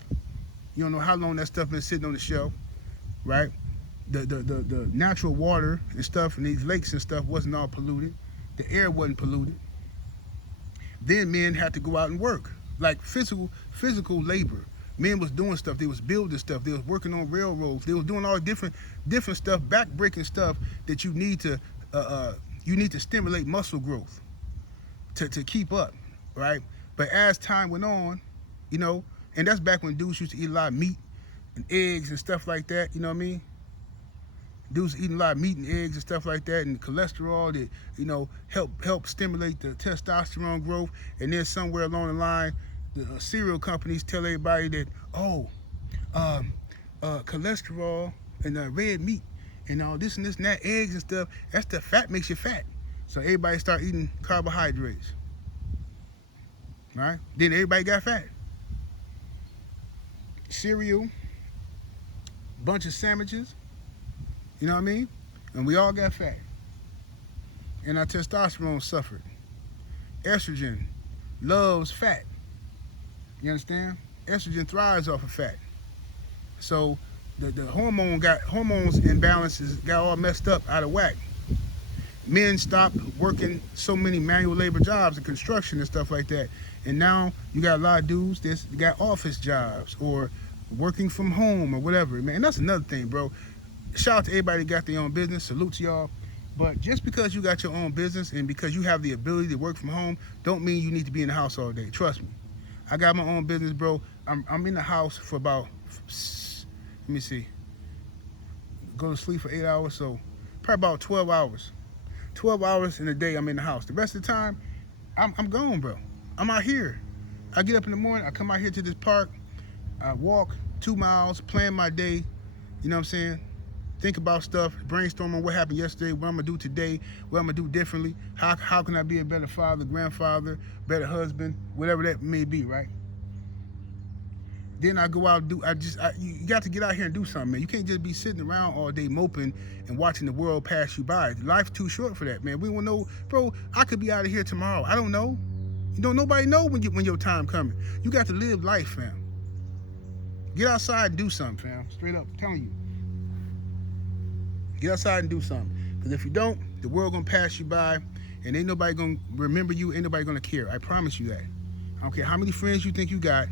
You don't know how long that stuff been sitting on the shelf, right? The natural water and stuff and these lakes and stuff wasn't all polluted. The air wasn't polluted. Then men had to go out and work, like physical labor. Men was doing stuff. They was building stuff. They was working on railroads. They was doing all different stuff, back-breaking stuff that you need to stimulate muscle growth to keep up, right? But as time went on, and that's back when dudes used to eat a lot of meat and eggs and stuff like that. You know what I mean? Dudes eating a lot of meat and eggs and stuff like that, and cholesterol that help stimulate the testosterone growth. And then somewhere along the line, the cereal companies tell everybody that cholesterol and red meat and all this and that, eggs and stuff, that's the fat makes you fat. So everybody start eating carbohydrates, right? Then everybody got fat. Cereal, bunch of sandwiches, you know what I mean? And we all got fat. And our testosterone suffered. Estrogen loves fat. You understand? Estrogen thrives off of fat. So the hormones imbalances got all messed up, out of whack. Men stopped working so many manual labor jobs and construction and stuff like that. And now you got a lot of dudes that got office jobs or working from home or whatever. Man, that's another thing, bro. Shout out to everybody that got their own business. Salute to y'all. But just because you got your own business and because you have the ability to work from home, don't mean you need to be in the house all day. Trust me. I got my own business, bro. I'm in the house for about, let me see, go to sleep for 8 hours, so probably about 12 hours. 12 hours in a day I'm in the house. The rest of the time, I'm gone, bro. I'm out here. I get up in the morning, I come out here to this park, I walk 2 miles, plan my day, you know what I'm saying? think about stuff, brainstorm on what happened yesterday, what I'm gonna do today, what I'm gonna do differently. How can I be a better father, grandfather, better husband, whatever that may be, right? Then I go out and do. You got to get out here and do something, man. You can't just be sitting around all day moping and watching the world pass you by. Life's too short for that, man. We won't know, bro. I could be out of here tomorrow. I don't know. You know, nobody know when your time coming. You got to live life, fam. Get outside and do something, fam. Straight up, I'm telling you. Get outside and do something. Because if you don't, the world gonna pass you by, and ain't nobody gonna remember you. Ain't nobody gonna care. I promise you that. I don't care how many friends you think you got.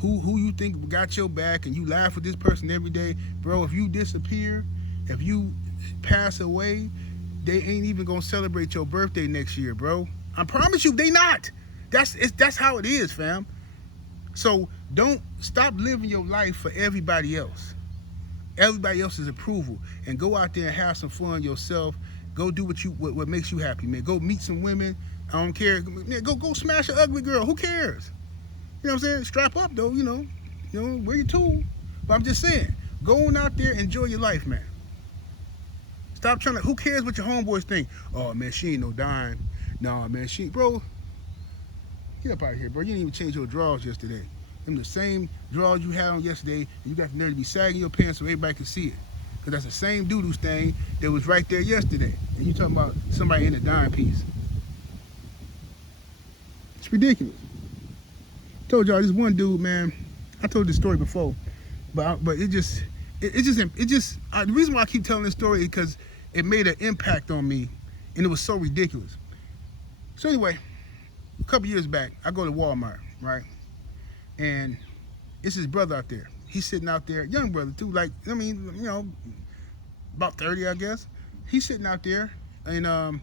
Who you think got your back, and you laugh with this person every day, bro. If you disappear, if you pass away, they ain't even gonna celebrate your birthday next year, bro. I promise you, they not. That's how it is, fam. So don't stop living your life for everybody else's approval, and go out there and have some fun yourself. Go do what makes you happy, man. Go meet some women. I don't care. Go smash an ugly girl. Who cares? You know what I'm saying? Strap up though, you know, wear your tool. But I'm just saying, go on out there, enjoy your life, man. Stop trying to. Who cares what your homeboys think? Oh man, she ain't no dime. Nah, man, bro. Get up out of here, bro. You didn't even change your drawers yesterday. Them the same drawers you had on yesterday, and you got the nerve to be sagging your pants so everybody can see it. Cause that's the same doo-doo stain that was right there yesterday. And you talking about somebody in a dime piece. It's ridiculous. Told y'all this one dude, man. I told this story before, but the reason why I keep telling this story is because it made an impact on me, and it was so ridiculous. So anyway, a couple years back, I go to Walmart, right, and it's his brother out there. He's sitting out there, young brother too, like about 30, I guess. He's sitting out there, and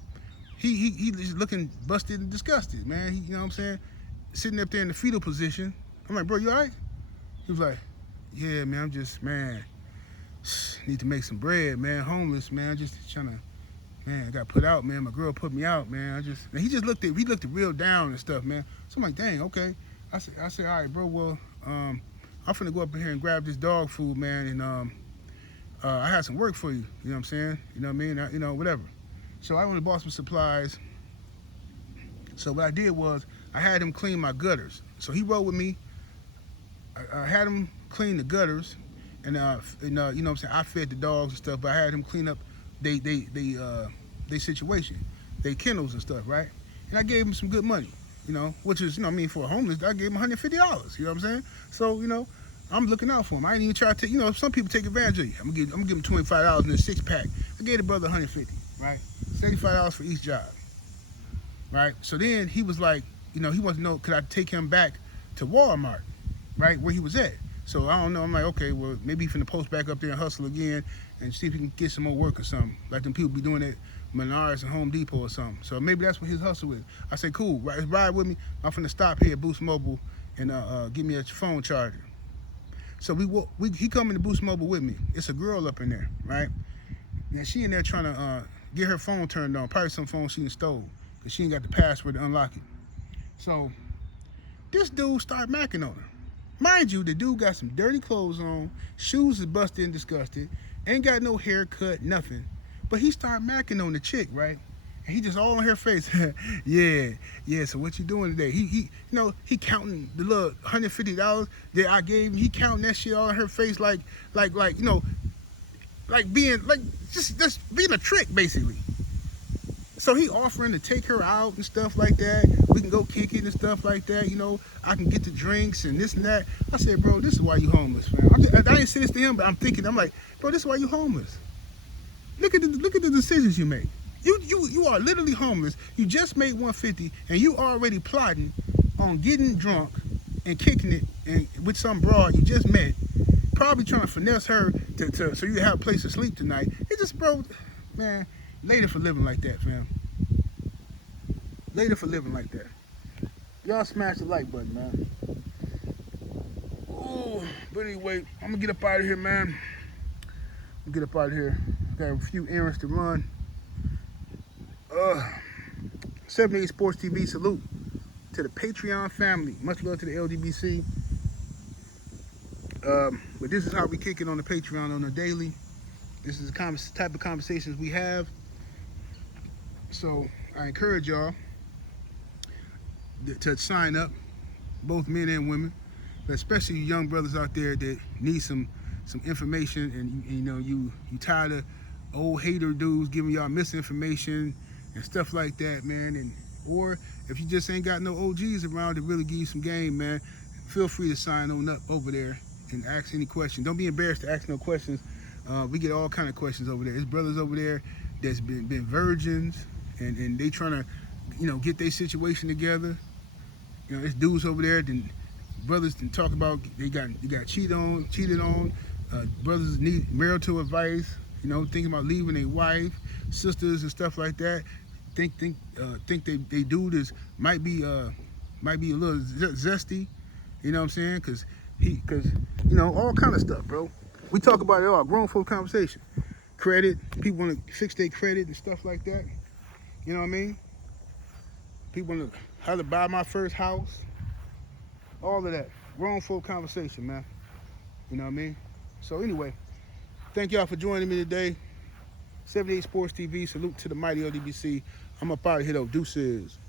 he's looking busted and disgusted, man. You know what I'm saying? Sitting up there in the fetal position. I'm like, bro, you all right? He was like, yeah, man, I'm just, man, need to make some bread, man. Homeless, man. Just trying to, man, I got put out, man. My girl put me out, man. He looked real down and stuff, man. So I'm like, dang, okay. I said, all right, bro, well, I'm finna go up in here and grab this dog food, man, and I had some work for you. You know what I'm saying? You know what I mean? Whatever. So I went and bought some supplies. So what I did was, I had him clean my gutters. So he rode with me. I had him clean the gutters, and you know what I'm saying, I fed the dogs and stuff, but I had him clean up they situation, they kennels and stuff, right? And I gave him some good money, which is, for a homeless, I gave him $150, you know what I'm saying? So, I'm looking out for him. I ain't even try to take, some people take advantage of you. I'm gonna give him $25 in a 6-pack. I gave the brother $150, right? $75 for each job, right? So then he was like, he wants to know, could I take him back to Walmart, right, where he was at? So I don't know. I'm like, okay, well, maybe he's finna post back up there and hustle again and see if he can get some more work or something, like them people be doing at Menards and Home Depot or something. So maybe that's what his hustle is. I say, cool, ride with me. I'm finna stop here at Boost Mobile and give me a phone charger. So he come into Boost Mobile with me. It's a girl up in there, right? And she in there trying to get her phone turned on, probably some phone she stole, because she ain't got the password to unlock it. So this dude started macking on her. Mind you, the dude got some dirty clothes on, shoes is busted and disgusted, ain't got no haircut, nothing. But he started macking on the chick, right? And he just all on her face. yeah, so what you doing today? He counting the little $150 that I gave him. He counting that shit all on her face like being just being a trick, basically. So he offering to take her out and stuff like that. We can go kick it and stuff like that. I can get the drinks and this and that. I said, bro, this is why you homeless, man. I didn't say this to him, but I'm like, bro, this is why you homeless. Look at the decisions you make. You are literally homeless. You just made $150, and you already plotting on getting drunk and kicking it and with some broad you just met, probably trying to finesse her to so you have a place to sleep tonight. It just, bro, man. Later for living like that, fam. Later for living like that. Y'all smash the like button, man. Ooh, but anyway, I'm gonna get up out of here, man. Got a few errands to run. 78 Sports TV, salute to the Patreon family. Much love to the LDBC. But this is how we kick it on the Patreon on the daily. This is the type of conversations we have. So I encourage y'all to sign up, both men and women, but especially you young brothers out there that need some information, and you know you tired of old hater dudes giving y'all misinformation and stuff like that, man. And or if you just ain't got no OGs around to really give you some game, man, feel free to sign on up over there and ask any question. Don't be embarrassed to ask no questions. We get all kind of questions over there. There's brothers over there that's been virgins, and they trying to, you know, get their situation together. You know, there's dudes over there, then brothers can talk about they got cheated on. Brothers need marital advice. You know, thinking about leaving their wife, sisters and stuff like that. Think they dude is might be a little zesty. You know what I'm saying? Cause you know, all kind of stuff, bro. We talk about it all. Grown folk conversation. Credit. People want to fix their credit and stuff like that. You know what I mean? People want to how to buy my first house. All of that. Grown folk conversation, man. You know what I mean? So anyway, thank y'all for joining me today. 78 Sports TV. Salute to the mighty LDBC. I'm up out of here though. Deuces.